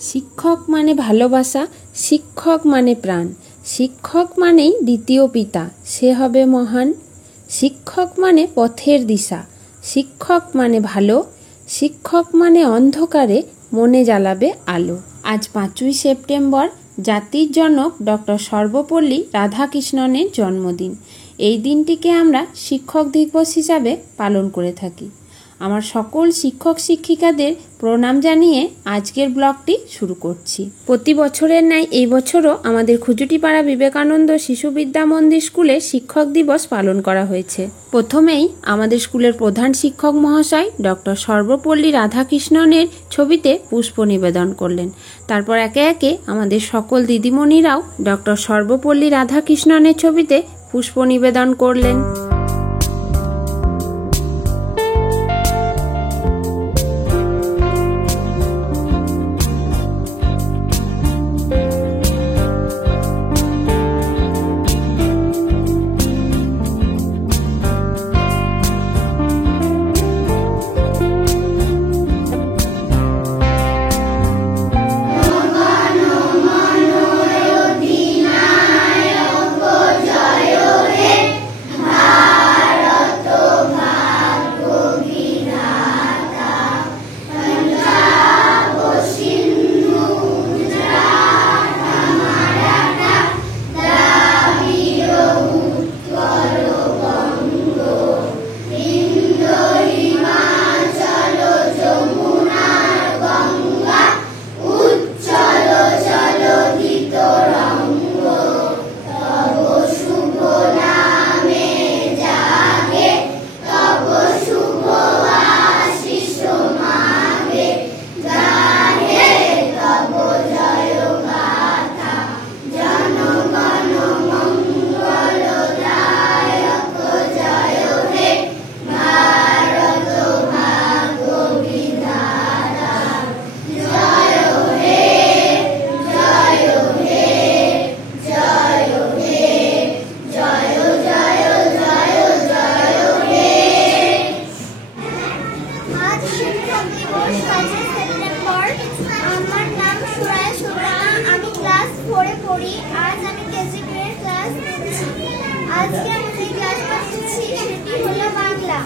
শিক্ষক মানে ভালোবাসা, শিক্ষক মানে প্রাণ, শিক্ষক মানেই দ্বিতীয় পিতা, সে হবে মহান। শিক্ষক মানে পথের দিশা, শিক্ষক মানে ভালো, শিক্ষক মানে অন্ধকারে মনে জ্বালাবে আলো। আজ 5ই সেপ্টেম্বর জাতির জনক ডক্টর সর্বপল্লী রাধাকৃষ্ণনের জন্মদিন। এই দিনটিকে আমরা শিক্ষক দিবস হিসাবে পালন করে থাকি। আমার সকল শিক্ষক শিক্ষিকাদের প্রণাম জানিয়ে আজকের ব্লগটি শুরু করছি। প্রতি বছরের ন্যায় এই বছরও আমাদের খুজুটিপাড়া বিবেকানন্দ শিশু বিদ্যা মন্দির স্কুলে শিক্ষক দিবস পালন করা হয়েছে। প্রথমেই আমাদের স্কুলের প্রধান শিক্ষক মহাশয় ডক্টর সর্বপল্লী রাধাকৃষ্ণনের ছবিতে পুষ্প নিবেদন করলেন। তারপর একে একে আমাদের সকল দিদিমণিরাও ডক্টর সর্বপল্লী রাধাকৃষ্ণনের ছবিতে পুষ্প নিবেদন করলেন। আজকে আমি যে ক্লাস করছি সেটি হলো বাংলা।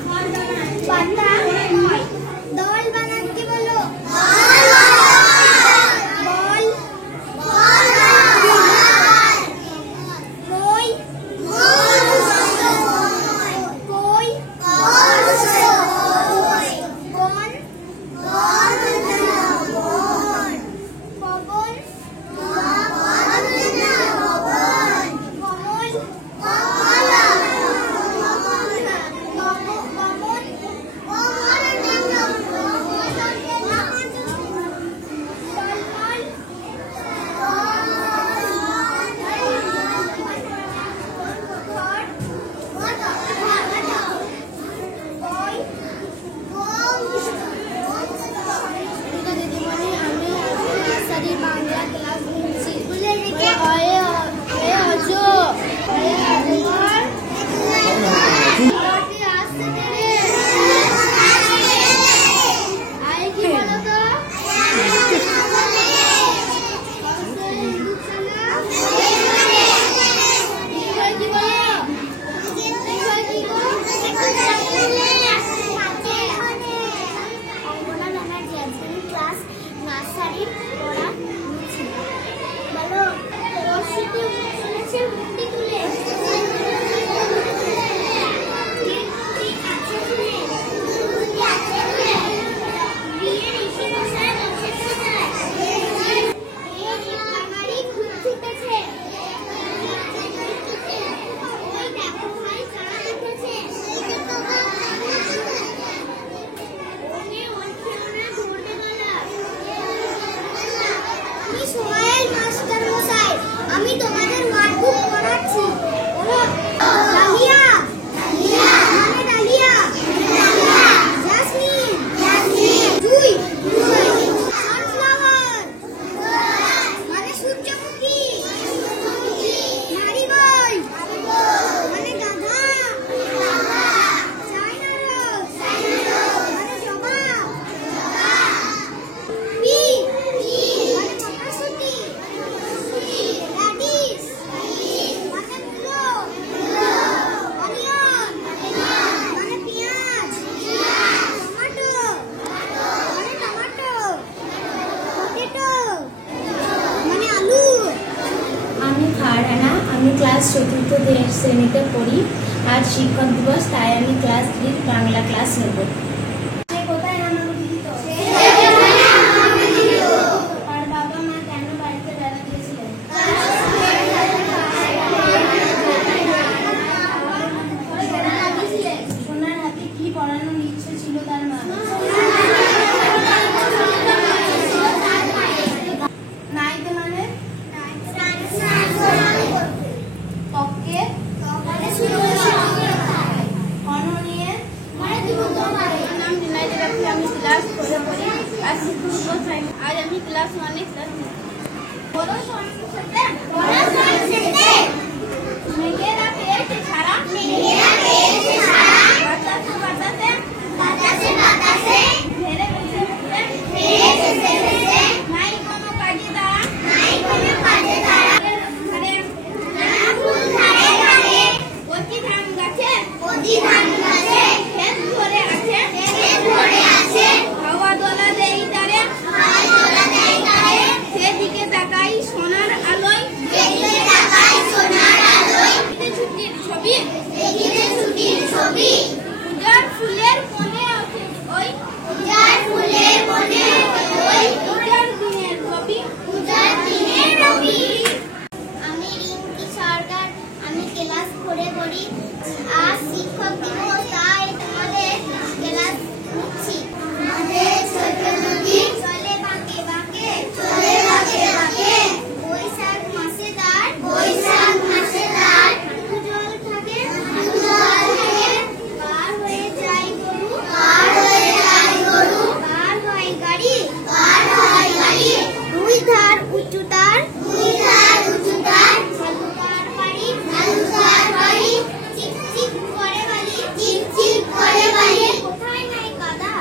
পাতা দল বানাতে বলো। বল বই কই বন পবন কমল ক্লাস চতুর্থ শ্রেণীতে পড়ি। আজ শিক্ষক দিবস, তাই আমি ক্লাস 3 বাংলা ক্লাস নেব। আর বাবা মা কেন বাড়িতে বেড়াতে গেছিলেন? সোনার হাতে কি পড়ানোর ইচ্ছে ছিল তার মা? নাইতে মানে তককে অননিয়ে নাম নিলাইতে রাখি। আমি ক্লাস 4 পড়ি। আজ শিক্ষক দিবস, আজ আমি ক্লাস 1 ক্লাস বড় সংস্কৃতে মেঘেরা পেয়েছে ছাড়া বাতাসে ঘেরে বসে নাই কোনো কাজে তারা অতি ধান গাছে ক্ষেত ভরে আছে হাওয়া দোলা দেই তারে সেদিকে তাকাই সোনার আলোয় ছুটির ছবি পূজার ফুলের কোণে আছে ওই পূজার দিনের রবি। আমি রিঙ্কি সরকার, আমি ক্লাস 4 পড়ি। আজ শিক্ষক দিবস, তাই তোমাদের ক্লাস নিচ্ছি। আমাদের ছোট নদী চলে বাঁকে বাঁকে বৈশাখ মাসে তার হাঁটু জল থাকে পার হয়ে যায় গরু পার হয় গাড়ি দুই ধার উঁচু তার ঢালুকার বাড়ি চিকচিক করে বাড়ি কোথায় নাই কাদা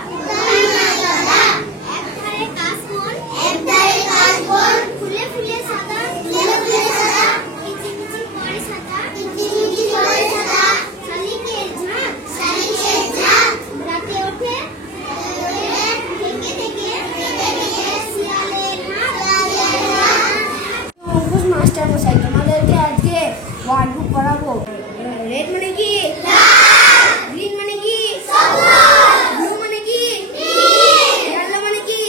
একধারে কাশবন ফুলে ফুলে সাদা কিচিমিচি করে সাদা শালিকের ঝাঁক রাতে ওঠে থেকে শিয়ালের হাঁক। মাস্টার মশাই, তোমাদেরকে আজকে ওয়ার্ড বুক করাবো। রেড মানে কি? গ্রিন মানে কি? ব্লু মানে কি? ইয়েলো মানে কি?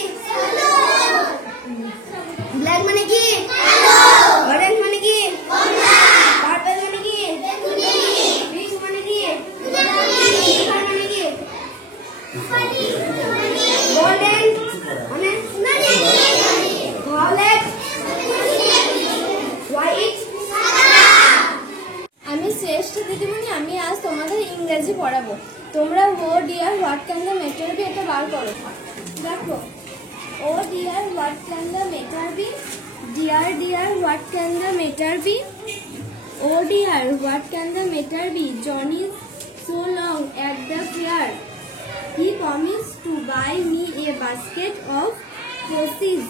ব্ল্যাক মানে কি? অরেঞ্জ মানে কি? পার্পল মানে কি? পিঙ্ক মানে কি? মানে কি? গোল্ডেন মানে ভায়োলেট, হোয়াইট। আমি শ্রেষ্ঠ দিদিমণি, আমি আজ তোমাদের ইংরেজি পড়াবো। তোমরা O dear what can the matter be এটা বার করো। দেখো, O dear what can the matter be, dear what can the matter be, O dear what can the matter be, John is so long at the fair, he promised to buy me a basket of roses,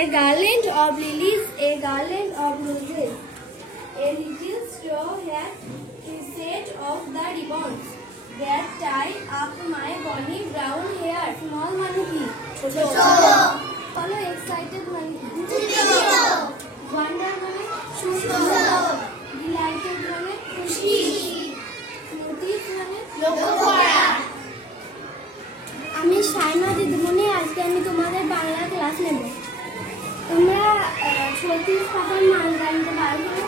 a garland of lilies, a garland of roses, a little straw hat instead of the ribbons that tie up my bonny brown hair. Small মানে কি? ছোট। বলো excited মানে কি? Wonder মানে সুন্দর। Delighted মানে খুশি। Notice মানে লক্ষ্য করা। আমি সাইমা দিদিমণি, আজকে আমি তোমাদের বাংলা ক্লাস নেব। তোমরা 36 টাকার মালগাড়িতে বার করো।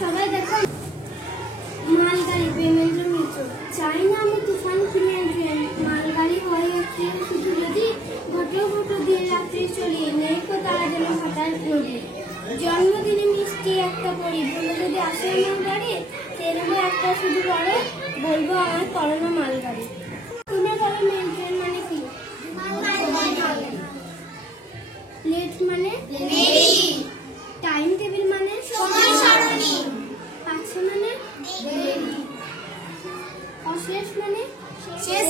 সবাই দেখো, মালগাড়ি পেমেন্ট মিত্র চাই না আমি তুফান কিনে ট্রেন, মালগাড়ি হয় ট্রেন শুধু যদি ঘটো দিয়ে রাত্রি চলি, নেই তো তারা যেন হঠাৎ নদী। জন্মদিনে মিষ্টি একটা করি, বলে যদি আসে আমার গাড়ি, তেলবো একটা শুধু বড়, বলবো আমার করোনা মালগাড়ি। তোমরা বলো মেন ট্রেন মানে কি? লেট মানে টাইম টেবিল মানে সময় সারণী। পাচ্ছে মানে অশেষ মানে শেষ